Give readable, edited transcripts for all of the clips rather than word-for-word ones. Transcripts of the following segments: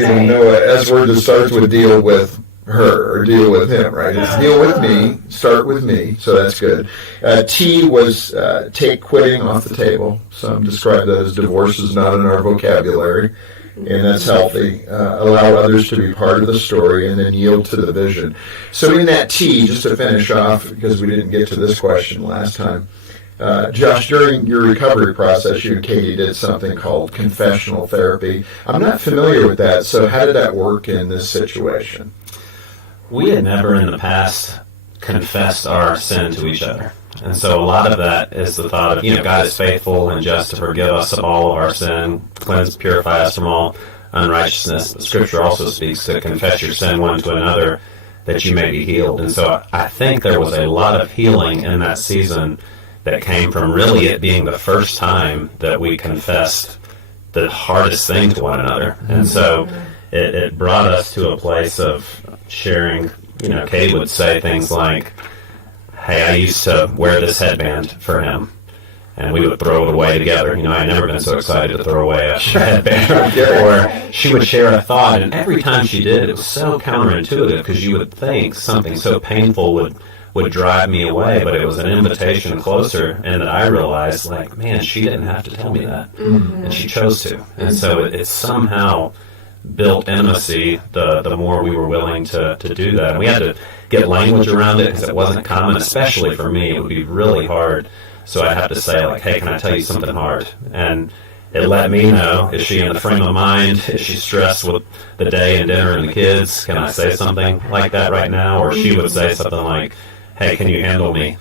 don't even know an S word that starts with deal with her or deal with him, right? It's deal with me, start with me, so that's good. T was take quitting off the table. Some describe that as divorce is not in our vocabulary, and that's healthy. Allow others to be part of the story, and then yield to the vision. So in that T, just to finish off, because we didn't get to this question last time, Josh, during your recovery process, you and Katie did something called confessional therapy. I'm not familiar with that, so how did that work in this situation? We had never in the past confessed our sin to each other. And so a lot of that is the thought of, God is faithful and just to forgive us of all of our sin, cleanse, purify us from all unrighteousness. But Scripture also speaks to confess your sin one to another that you may be healed. And so I think there was a lot of healing in that season that came from really it being the first time that we confessed the hardest thing to one another. And so it brought us to a place of sharing. Kate would say things like, hey, I used to wear this headband for him, and we would throw it away together. I'd never been so excited to throw away a headband. Or she would share a thought, and every time she did, it was so counterintuitive, because you would think something so painful would drive me away, but it was an invitation closer, and that I realized, man, she didn't have to tell me that, and she chose to. And so it somehow built intimacy the more we were willing to do that. And we had to get language around it, because it wasn't common, especially for me. It would be really hard. So I'd have to say, hey, can I tell you something hard? And it let me know, is she in the frame of mind? Is she stressed with the day and dinner and the kids? Can I say something like that right now? Or she would say something like, hey, can you handle me?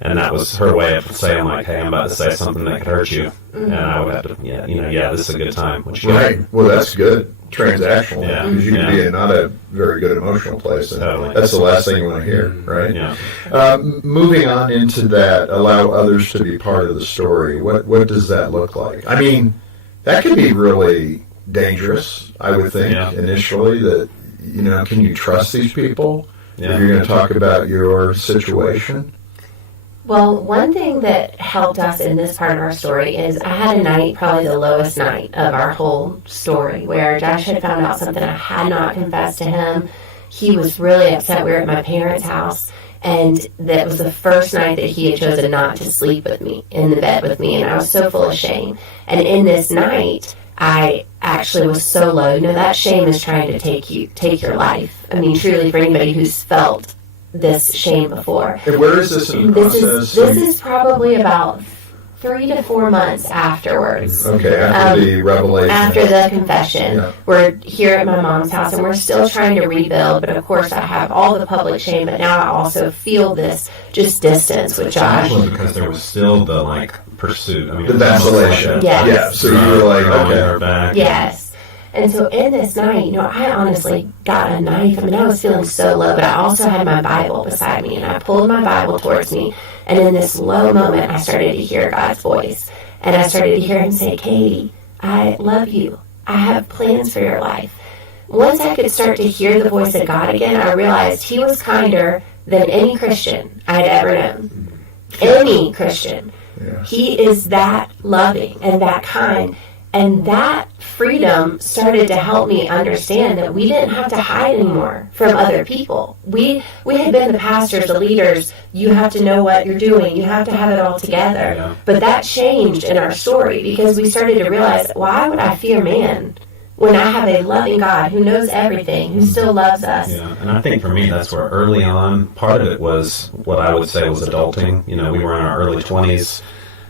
And that was her way of saying, hey, I'm about to say something that could hurt you. And I would have to, this is a good time. Right. Well, that's good. Transactional. Because you can be in not a very good emotional place. And that's the last thing you want to hear, right? Yeah. Moving on into that, allow others to be part of the story. What does that look like? I mean, that could be really dangerous, I would think, initially, that, can you trust these people? Yeah. If you're going to talk about your situation? Well, one thing that helped us in this part of our story is I had a night, probably the lowest night of our whole story, where Josh had found out something I had not confessed to him. He was really upset. We were at my parents' house, and that was the first night that he had chosen not to sleep with me, in the bed with me, and I was so full of shame. And in this night, I actually was so low. That shame is trying to take your life. I mean, truly, for anybody who's felt this shame before. And where is this in the process? This is probably about 3 to 4 months afterwards. Okay, after the revelation. After the confession. Yeah. We're here at my mom's house, and we're still trying to rebuild, but of course I have all the public shame, but now I also feel this just distance with Josh. Because there was still the pursuit. I mean, the vacillation. Yes. Yeah, so you were okay. Back. Yes. And so in this night, I honestly got a knife. I mean, I was feeling so low, but I also had my Bible beside me, and I pulled my Bible towards me. And in this low moment, I started to hear God's voice. And I started to hear him say, Katie, I love you. I have plans for your life. Once I could start to hear the voice of God again, I realized he was kinder than any Christian I'd ever known. Any Christian. Yeah. He is that loving and that kind. And that freedom started to help me understand that we didn't have to hide anymore from other people. We had been the pastors, the leaders. You have to know what you're doing. You have to have it all together. Yeah. But that changed in our story, because we started to realize, why would I fear man when I have a loving God who knows everything, who still loves us? Yeah, and I think for me, that's where early on, part of it was what I would say was adulting. We were in our early 20s.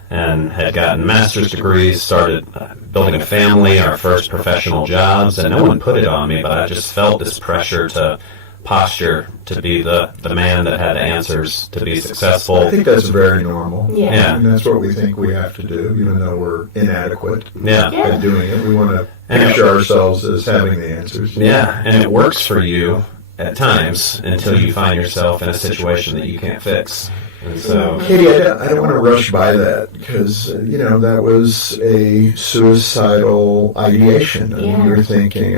And had gotten master's degrees, started building a family, our first professional jobs, and no one put it on me, but I just felt this pressure to posture, to be the man that had answers, to be successful. I think that's very normal. Yeah. And that's what we think we have to do, even though we're inadequate Yeah. at doing it. We want to picture ourselves as having the answers. Yeah, and it works for you at times until you find yourself in a situation that you can't fix. And so, Katie, I don't want to rush by that, because that was a suicidal ideation. And you're thinking,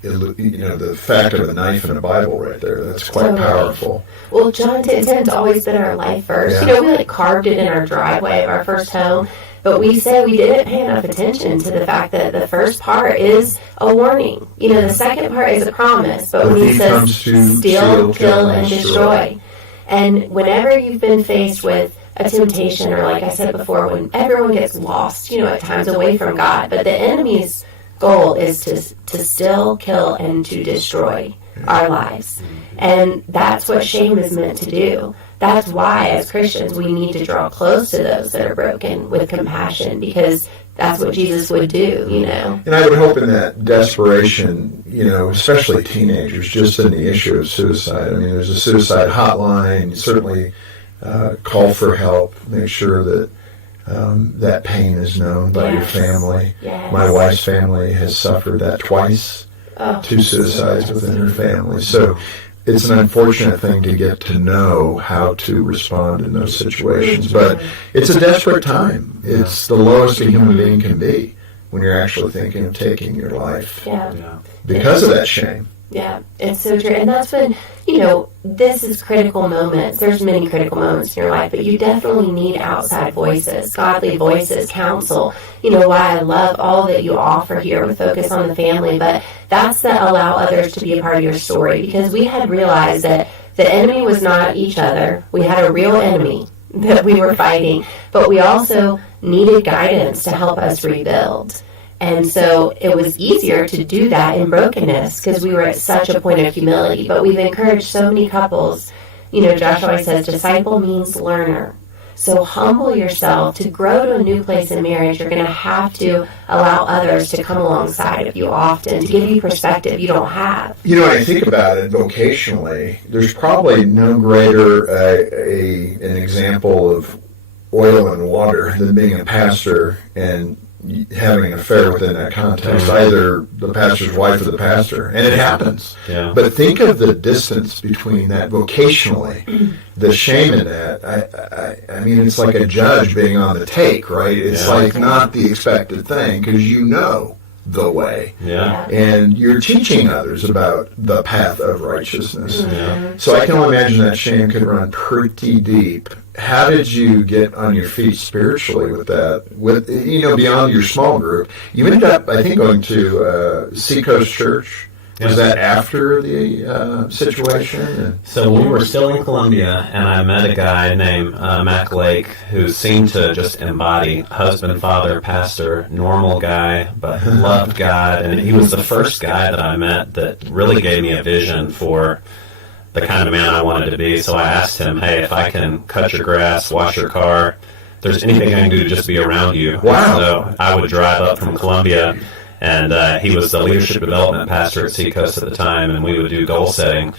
the fact of a knife and a Bible right there, that's quite powerful. Well, John 10:10's always been our life verse. Yeah. We carved it in our driveway of our first home. But we said we didn't pay enough attention to the fact that the first part is a warning. The second part is a promise. But when he says steal, kill, and destroy. And whenever you've been faced with a temptation, or like I said before, when everyone gets lost, at times away from God, but the enemy's goal is to still, kill, and to destroy our lives. And that's what shame is meant to do. That's why, as Christians, we need to draw close to those that are broken with compassion, because that's what Jesus would do, And I would hope in that desperation, especially teenagers, just in the issue of suicide. I mean, there's a suicide hotline. Certainly call for help. Make sure that that pain is known by your family. Yes. My wife's family has suffered that twice, 2 suicides within her family. So it's an unfortunate thing to get to know how to respond in those situations. But it's a desperate time. It's the lowest a human being can be when you're actually thinking of taking your life because of that shame. Yeah, it's so true. And that's when, this is critical moments. There's many critical moments in your life, but you definitely need outside voices, godly voices, counsel. Why I love all that you offer here with Focus on the Family, but that's to allow others to be a part of your story, because we had realized that the enemy was not each other. We had a real enemy that we were fighting, but we also needed guidance to help us rebuild. And so it was easier to do that in brokenness because we were at such a point of humility. But we've encouraged so many couples. Josh always says disciple means learner. So humble yourself. To grow to a new place in marriage, you're going to have to allow others to come alongside of you often, to give you perspective you don't have. When I think about it vocationally, there's probably no greater an example of oil and water than being a pastor and having an affair within that context, either the pastor's wife or the pastor, and it happens. Yeah. But think of the distance between that vocationally, the shame in that. I mean, it's like a judge being on the take, right? It's like not the expected thing, because the way. Yeah. And you're teaching others about the path of righteousness. Yeah. So I can only imagine that shame could run pretty deep. How did you get on your feet spiritually with that? With beyond your small group, you ended up, I think, going to Seacoast Church. Was that after the situation? So we were still in Columbia, and I met a guy named Mac Lake, who seemed to just embody husband, father, pastor, normal guy, but loved God. And he was the first guy that I met that really gave me a vision for the kind of man I wanted to be. So I asked him, hey, if I can cut your grass, wash your car, if there's anything I can do to just be around you. Wow. So I would drive up from Columbia, and he was the leadership development pastor at Seacoast at the time, and we would do goal setting.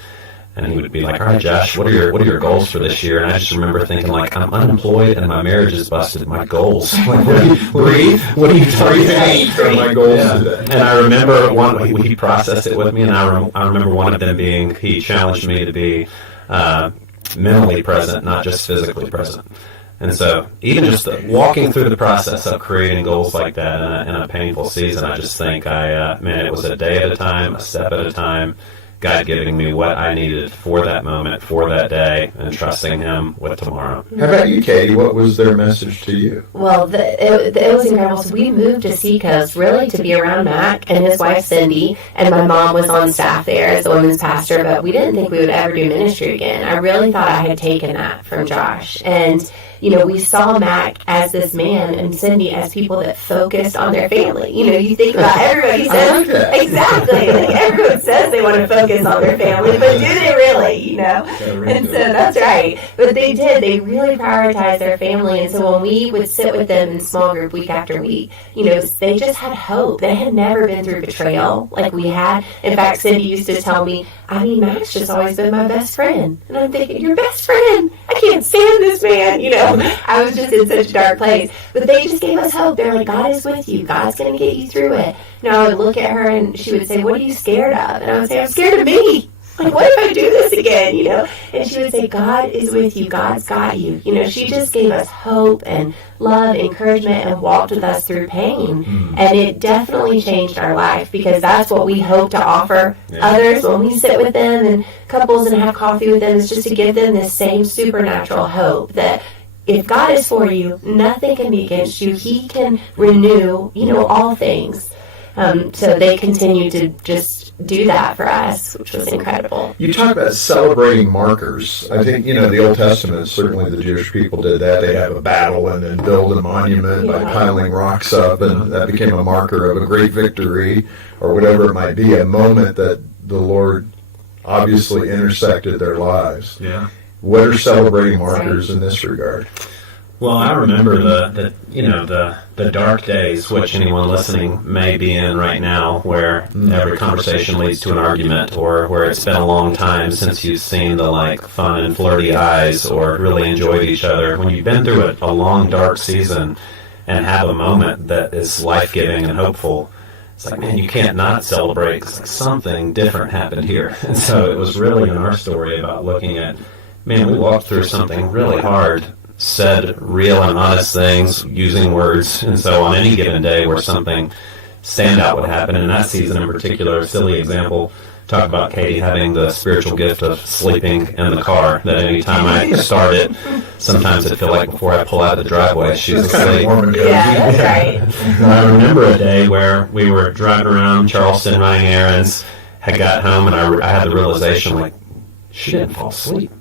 And he would be like, all right, Josh, what are your goals for this year? And I just remember thinking, like, I'm unemployed and my marriage is busted. My goals. Like, what are you talking about? My goals today. And I remember he processed it with me, and I remember one of them being, he challenged me to be mentally present, not just physically present. And so even just walking through the process of creating goals like that in a painful season, I just think it was a day at a time, a step at a time, God giving me what I needed for that moment, for that day, and trusting Him with tomorrow. How about you, Katie? What was their message to you? Well, it was incredible. So we moved to Seacoast really to be around Mac and his wife Cindy, and my mom was on staff there as the women's pastor, but we didn't think we would ever do ministry again. I really thought I had taken that from Josh. And we saw Mac as this man and Cindy as people that focused on their family. You think about everybody says, exactly, like everyone says they want to focus on their family, but do they really, And so that's right. But they did. They really prioritized their family. And so when we would sit with them in small group week after week, they just had hope. They had never been through betrayal like we had. In fact, Cindy used to tell me, Mac's just always been my best friend. And I'm thinking, your best friend? I can't stand this man, I was just in such a dark place. But they just gave us hope. They're like, God is with you. God's going to get you through it. I would look at her and she would say, what are you scared of? And I would say, I'm scared of me. Like, what if I do this again, And she would say, God is with you. God's got you. She just gave us hope and love, encouragement, and walked with us through pain. And it definitely changed our life, because that's what we hope to offer others when we sit with them and couples and have coffee with them, is just to give them this same supernatural hope that if God is for you, nothing can be against you. He can renew, all things. So they continue to just do that for us, which was incredible. You talk about celebrating markers. I think, the Old Testament, certainly the Jewish people did that. They have a battle and then build a monument by piling rocks up, and that became a marker of a great victory or whatever it might be, a moment that the Lord obviously intersected their lives. Yeah. What are celebrating markers in this regard? Well, I remember the dark days, which anyone listening may be in right now, where every conversation leads to an argument, or where it's been a long time since you've seen the fun and flirty eyes, or really enjoyed each other. When you've been through a long dark season and have a moment that is life-giving and hopeful, it's like, man, you can't not celebrate because something different happened here. And so it was really in our story about looking at, man, we walked through something really hard, said real and honest things using words, and so on any given day where something standout would happen, in that season in particular, a silly example, talk about Katie having the spiritual gift of sleeping in the car, that any time I start it, sometimes it feel like before I pull out of the driveway, she's asleep. Yeah, that's right. I remember a day where we were driving around Charleston running errands, had got home, and I had the realization, she didn't fall asleep.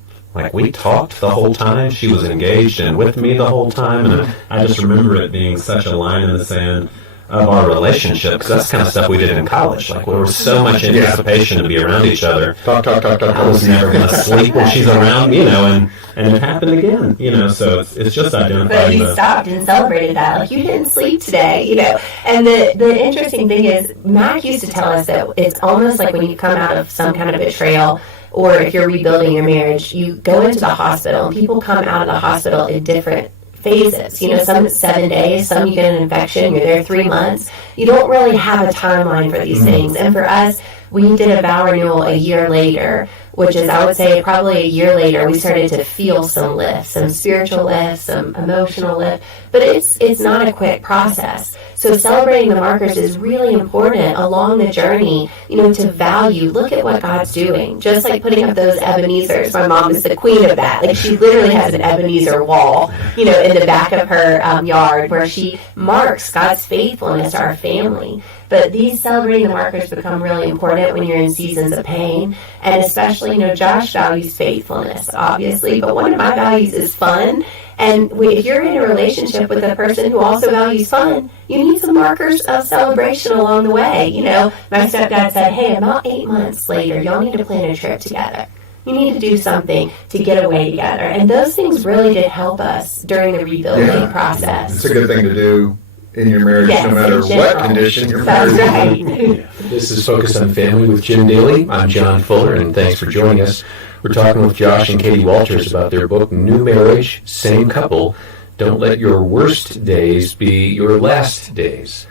We talked the whole time. She was engaged and with me the whole time. And I just remember it being such a line in the sand of our relationship, because that's the kind of stuff we did in college. There was so much anticipation to be around each other. Talk. I was never going to sleep when she's around, and it happened again, so it's just identifying. But you stopped and celebrated that. You didn't sleep today, And the interesting thing is, Mac used to tell us that it's almost like when you come out of some kind of betrayal, or if you're rebuilding your marriage, you go into the hospital, and people come out of the hospital in different phases. Some it's 7 days, some you get an infection, you're there 3 months. You don't really have a timeline for these things. And for us, we did a vow renewal a year later, which is, I would say, probably a year later, we started to feel some lift, some spiritual lift, some emotional lift. But it's not a quick process. So celebrating the markers is really important along the journey, to value, look at what God's doing. Just like putting up those Ebenezers. My mom is the queen of that. She literally has an Ebenezer wall, in the back of her yard where she marks God's faithfulness to our family. But these celebrating the markers become really important when you're in seasons of pain. And especially, Josh values faithfulness, obviously. But one of my values is fun. And if you're in a relationship with a person who also values fun, you need some markers of celebration along the way. My stepdad said, hey, about 8 months later, y'all need to plan a trip together. You need to do something to get away together. And those things really did help us during the rebuilding process. It's a good thing to do in your marriage, no matter what condition you're married. That's right. This is Focus on Family with Jim Daly. I'm John Fuller, and thanks for joining us. We're talking with Josh and Katie Walters about their book, New Marriage, Same Couple. Don't let your worst days be your last days.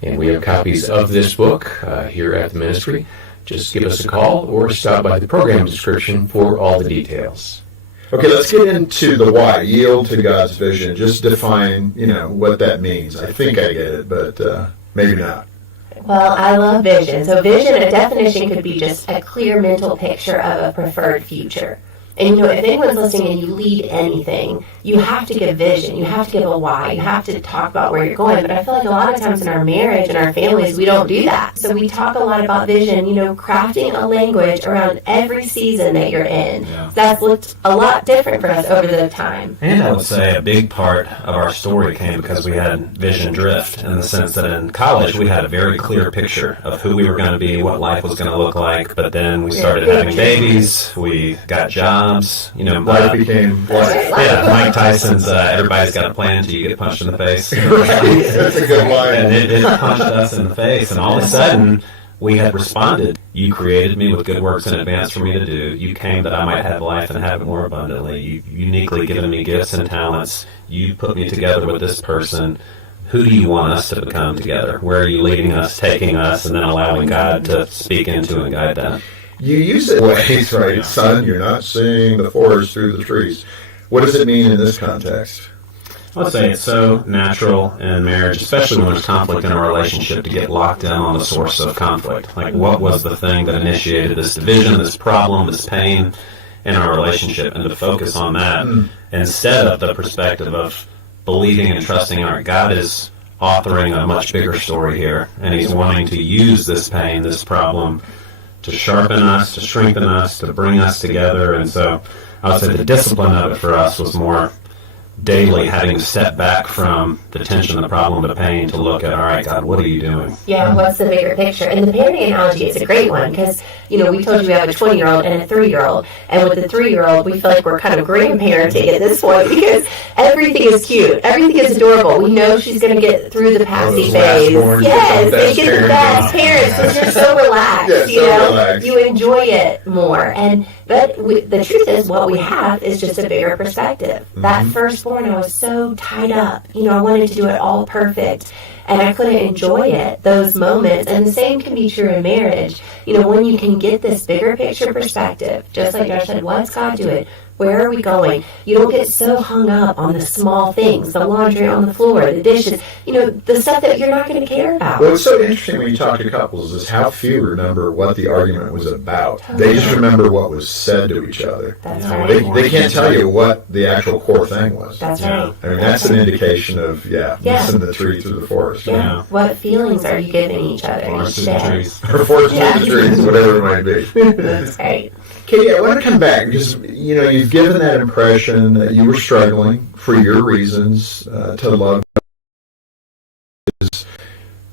And we have copies of this book here at the ministry. Just give us a call or stop by the program description for all the details. Okay, let's get into the why. Yield to God's vision. Just define, what that means. I think I get it, but maybe not. Well, I love vision. So vision, a definition could be just a clear mental picture of a preferred future. And, if anyone's listening and you lead anything, you have to give vision. You have to give a why. You have to talk about where you're going. But I feel like a lot of times in our marriage and our families, we don't do that. So we talk a lot about vision, crafting a language around every season that you're in. Yeah. That's looked a lot different for us over the time. And I would say a big part of our story came because we had vision drift, in the sense that in college we had a very clear picture of who we were going to be, what life was going to look like. But then we started having babies, we got jobs. Life became life. Yeah, Mike Tyson's everybody's got a plan until you get punched in the face. Right. That's a good line. And it punched us in the face, and all of a sudden we had responded. You created me with good works in advance for me to do. You came that I might have life and have it more abundantly. You've uniquely given me gifts and talents. You put me together with this person. Who do you want us to become together? Where are you leading us, taking us, and then allowing God to speak into and guide that? You use it ways, right? Son, you're not seeing the forest through the trees. What does it mean in this context? I would say it's so natural in marriage, especially when there's conflict in a relationship, to get locked in on the source of conflict. What was the thing that initiated this division, this problem, this pain? in our relationship, and to focus on that instead of the perspective of believing and trusting our God is authoring a much bigger story here, and he's wanting to use this pain, this problem, to sharpen us, to strengthen us, to bring us together. And so I would say the discipline of it for us was more daily having to step back from the tension, the problem, the pain, to look at, all right, God, what are you doing? Yeah, what's the bigger picture? And the parenting analogy is a great one because, we told you we have a 20-year-old and a 3-year-old. And with the 3-year-old, we feel like we're kind of grandparenting at this point because everything is cute. Everything is adorable. We know she's going to get through the passy phase. Yes, they get the best parents because you're so relaxed. Relaxed. You enjoy it more. But the truth is, what we have is just a bigger perspective. That firstborn, I was so tied up. I wanted to do it all perfect. And I couldn't enjoy it, those moments. And the same can be true in marriage. When you can get this bigger picture perspective, just like Josh said, what's God doing? Where are we going? You don't get so hung up on the small things, the laundry on the floor, the dishes, the stuff that you're not going to care about. Well, what's so interesting when you talk to couples is how few remember what the argument was about. They just remember what was said to each other. That's right. They can't tell you what the actual core thing was. That's right. I mean, that's an indication of, missing the tree through the forest. Yeah. What feelings are you giving each other Forest each through the day? trees. Or forest through the trees, whatever it might be. That's right. Katie, I want to come back because, you've given that impression that you were struggling for your reasons to love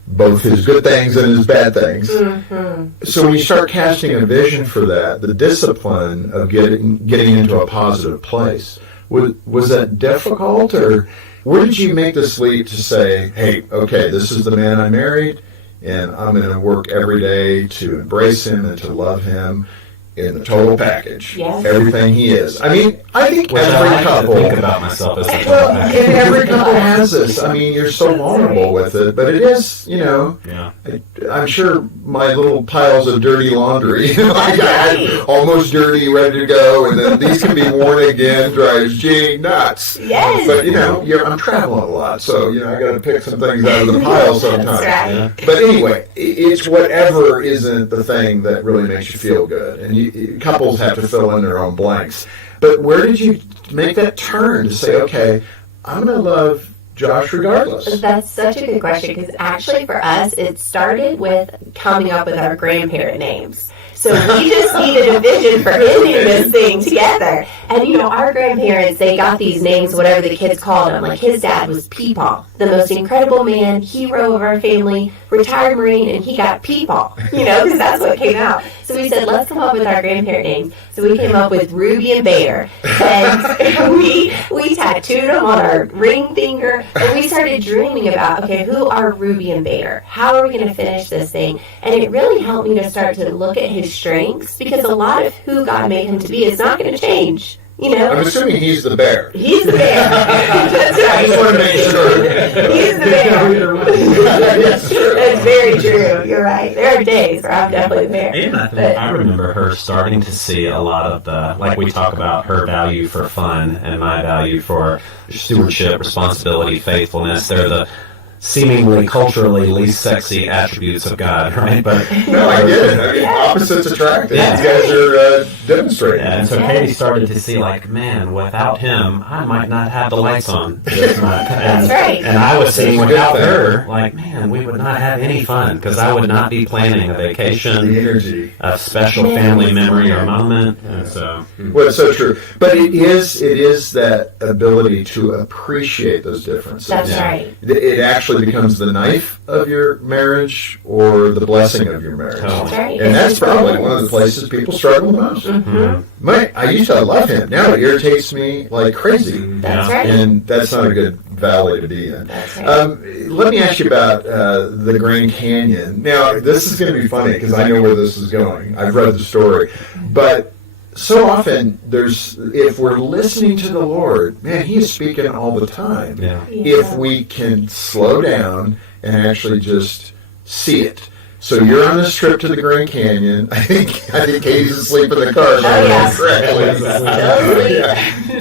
both his good things and his bad things. So when you start casting a vision for that, the discipline of getting into a positive place, was that difficult, or where did you make this leap to say, hey, okay, this is the man I married, and I'm going to work every day to embrace him and to love him in the total package, everything he is. I mean, I think every couple. Think about myself as a Well, and every couple has this. I mean, you're so vulnerable with it, but it is, I'm sure my little piles of dirty laundry, I got almost dirty, ready to go, and then these can be worn again, drives G nuts. Yes. But, I'm traveling a lot, so, I got to pick some things out of the pile sometimes. That's right. But anyway, it's whatever isn't the thing that really makes you feel good. And couples have to fill in their own blanks. But where did you make that turn to say, okay, I'm going to love Josh regardless? That's such a good question because actually for us, it started with coming up with our grandparent names. So we just needed a vision for ending this thing together. And, our grandparents, they got these names, whatever the kids called them. Like his dad was Peepaw, the most incredible man, hero of our family, retired Marine, and he got Peepaw, because that's what came out. So we said, let's come up with our grandparent names. So we came up with Ruby and Bear. And we tattooed them on our ring finger. And we started dreaming about, okay, who are Ruby and Bear? How are we going to finish this thing? And it really helped me to start to look at his strengths because a lot of who God made him to be is not going to change. I'm assuming he's the bear. He's the bear. That's right. I just want to make sure. He's the bear. That's very true. You're right. There are days where I'm definitely the bear. And I remember her starting to see a lot of the, like we talk about her value for fun and my value for stewardship, responsibility, faithfulness. They're the seemingly culturally least sexy attributes of God, right? But no, I get it. I mean, opposites attract. Yeah. These guys are demonstrating. Yeah, and so Katie started to see, like, man, without him, I might not have the lights on this month. That's right. And I was seeing without her, like, man, we would not have any fun because I would not be planning a vacation, The energy. a special family memory or moment. And so, Well, it's so true. But it is that ability to appreciate those differences. That's Yeah. right. It actually becomes the knife of your marriage or the blessing of your marriage. Totally. That's right. And that's probably one of the places people struggle the most. I used to love him. Now it irritates me like crazy. That's Yeah. right. And that's not a good valley to be in. That's right. Let me ask you about the Grand Canyon. Now, this is going to be funny because I know where this is going. I've read the story. But so often, if we're listening to the Lord, man, He is speaking all the time. yeah. If we can slow down and actually just see it. So you're on this trip to the Grand Canyon. I think Katie's asleep in the car. yeah. Correctly.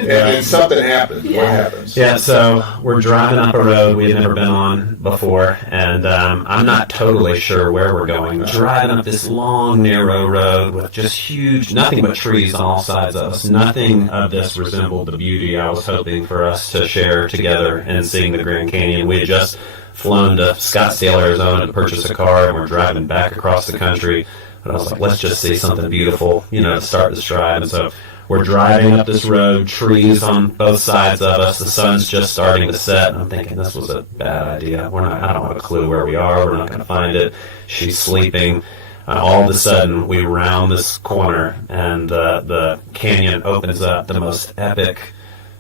And something happens. Yeah. What happens? Yeah, so we're driving up a road we had never been on before, and I'm not totally sure where we're going. Driving up this long, narrow road with just huge, nothing but trees on all sides of us. Nothing of this resembled the beauty I was hoping for us to share together in seeing the Grand Canyon. We had just flown to Scottsdale, Arizona to purchase a car, and we're driving back across the country. But I was like, let's just see something beautiful, to start this drive. And so we're driving up this road, trees on both sides of us. The sun's just starting to set. And I'm thinking, this was a bad idea. I don't have a clue where we are. We're not going to find it. She's sleeping. All of a sudden, we round this corner, and the canyon opens up, the most epic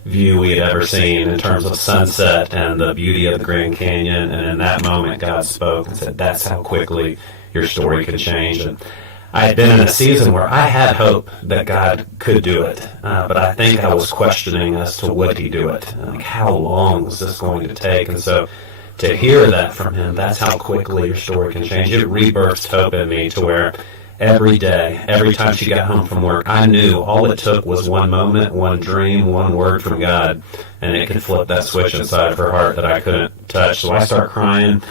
view we had ever seen in terms of sunset and the beauty of the Grand Canyon. And in that moment, God spoke and said, that's how quickly your story could change. And I had been in a season where I had hope that God could do it, but I think I was questioning as to would he do it, and like how long was this going to take. And so to hear that from him, that's how quickly your story can change. It rebirthed hope in me to where every day, every time she got home from work, I knew all it took was one moment, one dream, one word from God, and it could flip that switch inside of her heart that I couldn't touch. So I start crying.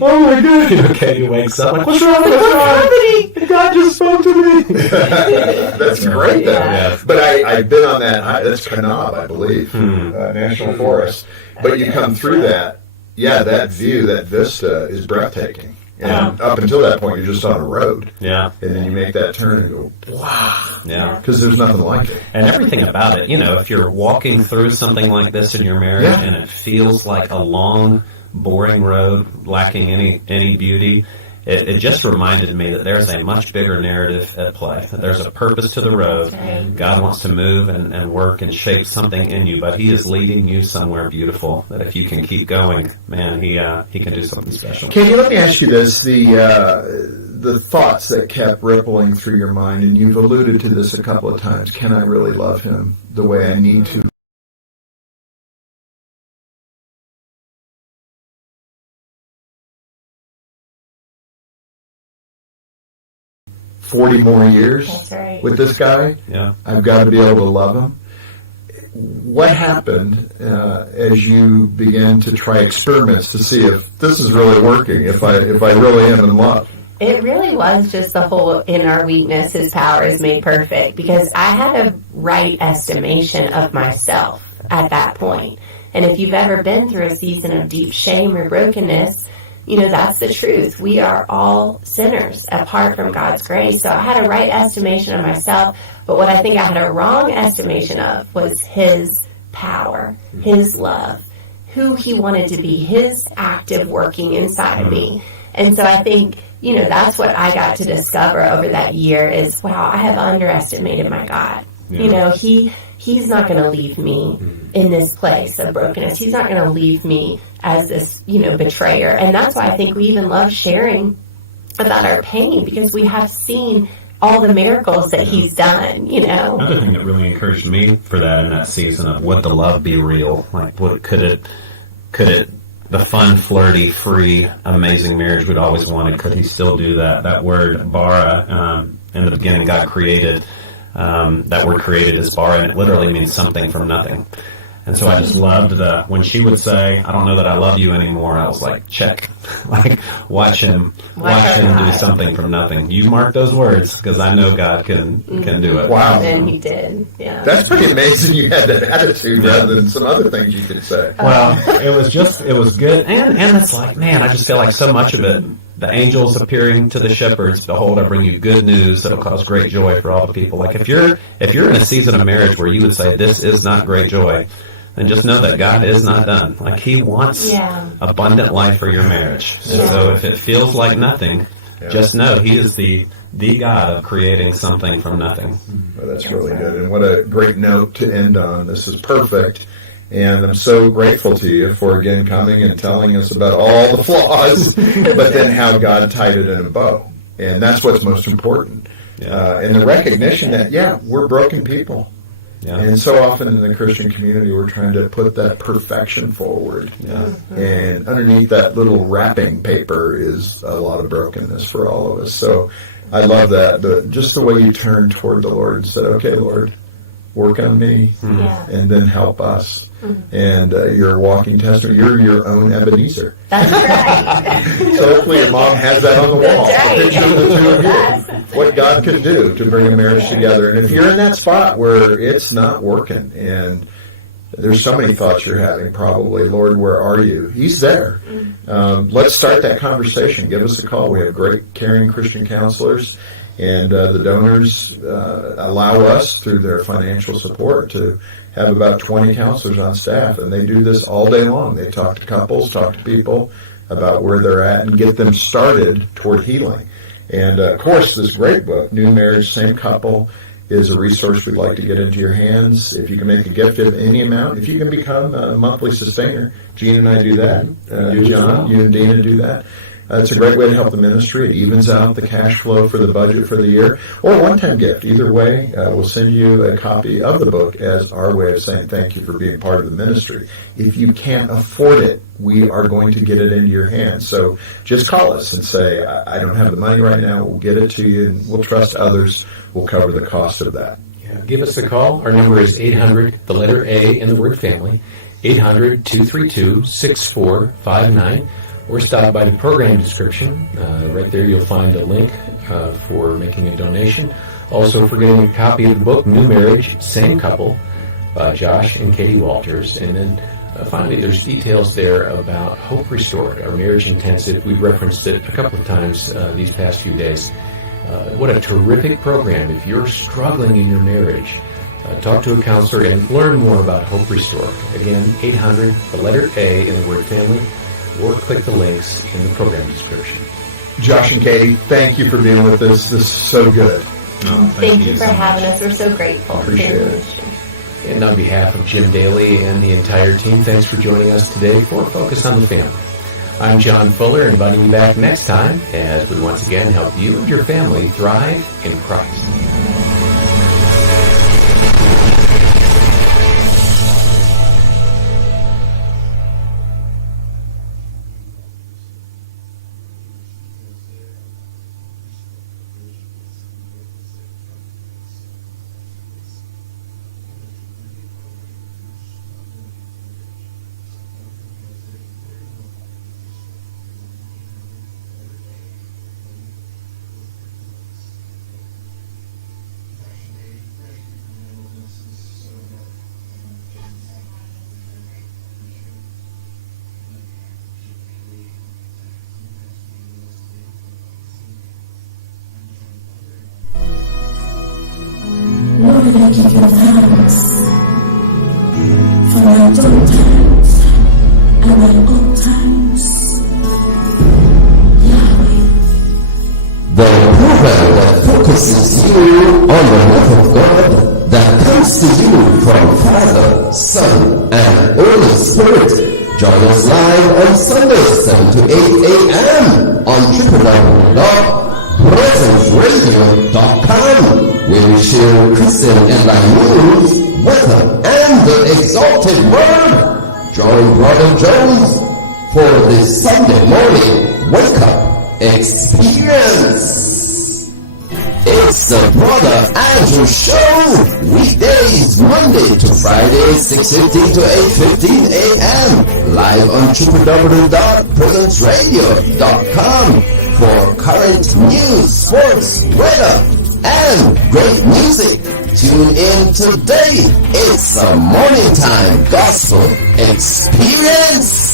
Oh my God! Katie wakes up like, what's wrong? God just spoke to me. That's great, though. Yeah. But I've been on that. That's Kanab, I believe, National Forest. But you come through that. Yeah, that view, that vista is breathtaking. And up until that point, you're just on a road. Yeah. And then you make that turn and go, wow. Yeah. Because there's nothing like it. And everything about it, if you're walking through something like this in your marriage and it feels like a long, boring road lacking any beauty, it just reminded me that there's a much bigger narrative at play, that there's a purpose to the road. Right. God wants to move and work and shape something in you, but he is leading you somewhere beautiful, that if you can keep going, man, he can do something special. Katie, let me ask you this, the thoughts that kept rippling through your mind, and you've alluded to this a couple of times, can I really love him the way I need to? 40 more years That's right. with this guy. Yeah. I've got to be able to love him. What happened as you began to try experiments to see if this is really working, if I really am in love? It really was just the whole in our weakness, his power is made perfect, because I had a right estimation of myself at that point. And if you've ever been through a season of deep shame or brokenness, that's the truth. We are all sinners apart from God's grace. So I had a right estimation of myself, but what I think I had a wrong estimation of was his power, his love, who he wanted to be, his active working inside of me. And so I think, that's what I got to discover over that year is, wow, I have underestimated my God. Yeah. He's not going to leave me in this place of brokenness. He's not going to leave me as this, betrayer. And that's why I think we even love sharing about our pain, because we have seen all the miracles that he's done, Another thing that really encouraged me for that in that season of would the love be real? Like, what could it, the fun, flirty, free, amazing marriage we'd always wanted, could he still do that? That word, bara, in the beginning God created, that word created is bara, and it literally means something from nothing. And so I just loved when she would say, I don't know that I love you anymore, I was like, check. Like, watch him do something from nothing. You mark those words, because I know God can do it. Wow. And he did, yeah. That's pretty amazing you had that attitude rather than some other things you could say. Well, it was good. And it's like, man, I just feel like so much of it, the angels appearing to the shepherds, behold, I bring you good news that will cause great joy for all the people. Like, if you're in a season of marriage where you would say, this is not great joy, then just know that God is not done. Like, he wants abundant life for your marriage. And so if it feels like nothing, just know he is the God of creating something from nothing. Well, that's really good. And what a great note to end on. This is perfect. And I'm so grateful to you for, again, coming and telling us about all the flaws, but then how God tied it in a bow. And that's what's most important. And the recognition that, we're broken people. Yeah. And so often in the Christian community, we're trying to put that perfection forward. Yeah. And underneath that little wrapping paper is a lot of brokenness for all of us. So I love that. Just the way you turn toward the Lord and said, okay, Lord, work on me, and then help us. And you're a walking testament. You're your own Ebenezer. That's right. So hopefully your mom has that on the wall. That's right. A picture of the two of you. What God can do to bring a marriage together. And if you're in that spot where it's not working and there's so many thoughts you're having, probably, Lord, where are you? He's there. Let's start that conversation. Give us a call. We have great, caring Christian counselors. And the donors allow us, through their financial support, to have about 20 counselors on staff. And they do this all day long. They talk to couples, talk to people about where they're at, and get them started toward healing. And, of course, this great book, New Marriage, Same Couple, is a resource we'd like to get into your hands. If you can make a gift of any amount, if you can become a monthly sustainer, Gene and I do that. John, you and Dina do that. It's a great way to help the ministry. It evens out the cash flow for the budget for the year. Or a one-time gift. Either way, we'll send you a copy of the book as our way of saying thank you for being part of the ministry. If you can't afford it, we are going to get it into your hands. So just call us and say, I don't have the money right now. We'll get it to you, and we'll trust others will cover the cost of that. Yeah, give us a call. Our number is 800, the letter A in the word family, 800-232-6459. Or stop by the program description. Right there you'll find a link for making a donation. Also for getting a copy of the book, New Marriage, Same Couple, by Josh and Katie Walters. And then finally there's details there about Hope Restored, our marriage intensive. We've referenced it a couple of times these past few days. What a terrific program. If you're struggling in your marriage, talk to a counselor and learn more about Hope Restored. Again, 800, the letter A in the word family, or click the links in the program description. Josh and Katie, thank you for being with us. This is so good. Thank you for having us. We're so grateful. Appreciate it. And on behalf of Jim Daly and the entire team, thanks for joining us today for Focus on the Family. I'm John Fuller, inviting you back next time as we once again help you and your family thrive in Christ. Lord, I give you thanks for my dumb times and my old times. Yahweh. The program that focuses you on the love of God that comes to you from Father, Son, and Holy Spirit. Join us live on Sundays 7 to 8 a.m. on www.presenceradio.com. We will share Christian headline news, weather, and the exalted word. Join Brother Jones for the Sunday morning wake up experience. It's the Brother Andrew Show, weekdays Monday to Friday, 6:15 to 8:15 a.m. live on www.presenceradio.com for current news, sports, weather, and great music. Tune in today. It's a morning time gospel experience.